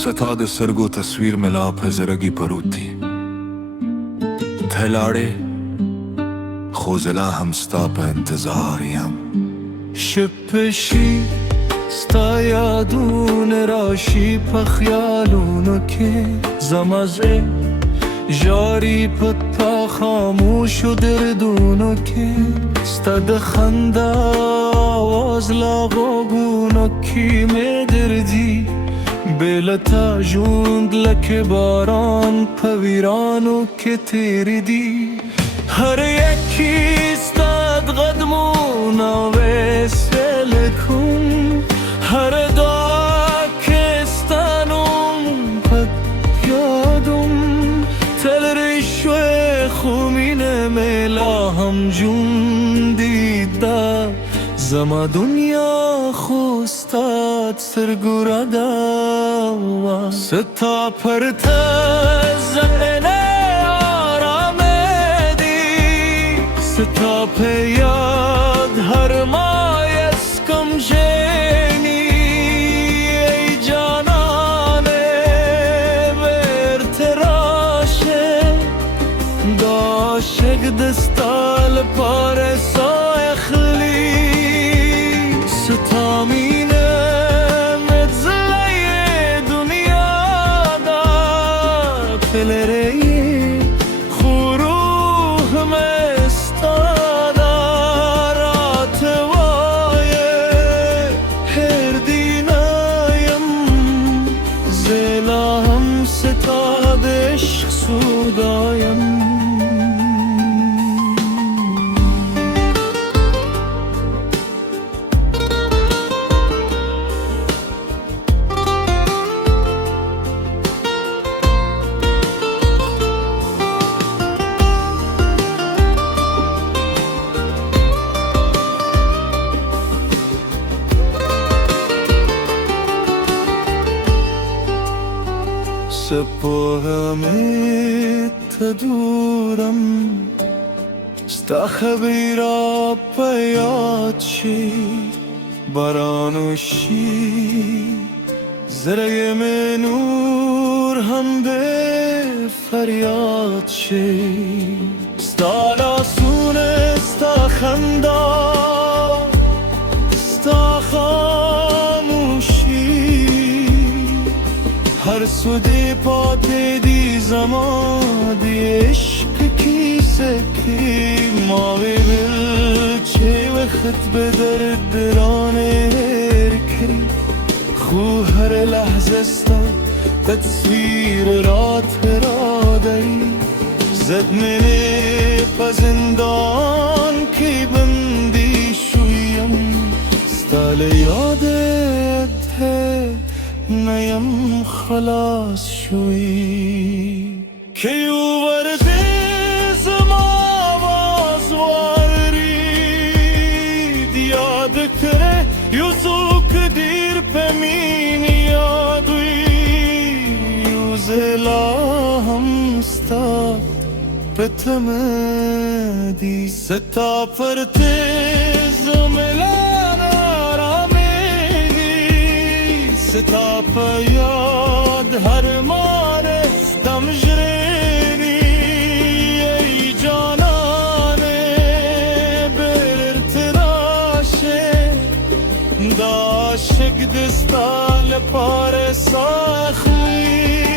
ستاد سرگو تصویر ملا پزرگی پروتی تلاڑے خوزلا همستا په انتظاریم شپشی ستا یادون راشی په خیالونو کې زمزه جاری پتا خاموشو دردونو کې ستا د خندا آواز لا غوږونو کې مې دردي بلتا ژوند لکه باران په ویرانو کې تیری دي هر یکی ستا د قدمونو وسل کوم هر دعا که ستا نوم په یادم تل ریشوی خومینه میلا هم جون دیده زما دنیا خوستاد سرگورا دا ستا پرته زنه آرامه دی ستا په یاد هر مای اسکم جنی ای جانانه برتراشه داشق دستال پاره سایخلی ستا مینه متزلی دنیا دا پلره خوروه مستادا راتوای هر دینایم زیلا هم ستاد عشق سودایم سپوهمت دورم ستا خبیرا پیاد شی بارانو شی زرگ من نور هم به فریاد شی ستا لاسون ستا خندا ستا خاموشی هر سودی پاته دی زمان دی عشق کیسه کی ماوی بل چه وقت به درد درانه کری خو هر لحظه ستا تصویر رات را داری زد منه پا زندان کی بندی شویم ستال یادت ہے نیم خلاص شوی که یو ورده زما آواز وارید یاد کره یو سوک دیر پمین یادوی یو زلا همستا پتمدی ستا پرته زملان آرامیدی ستا پا یاد هر ماره دم جرینی ای جانانه برتراشه داشق دستال پار ساخوی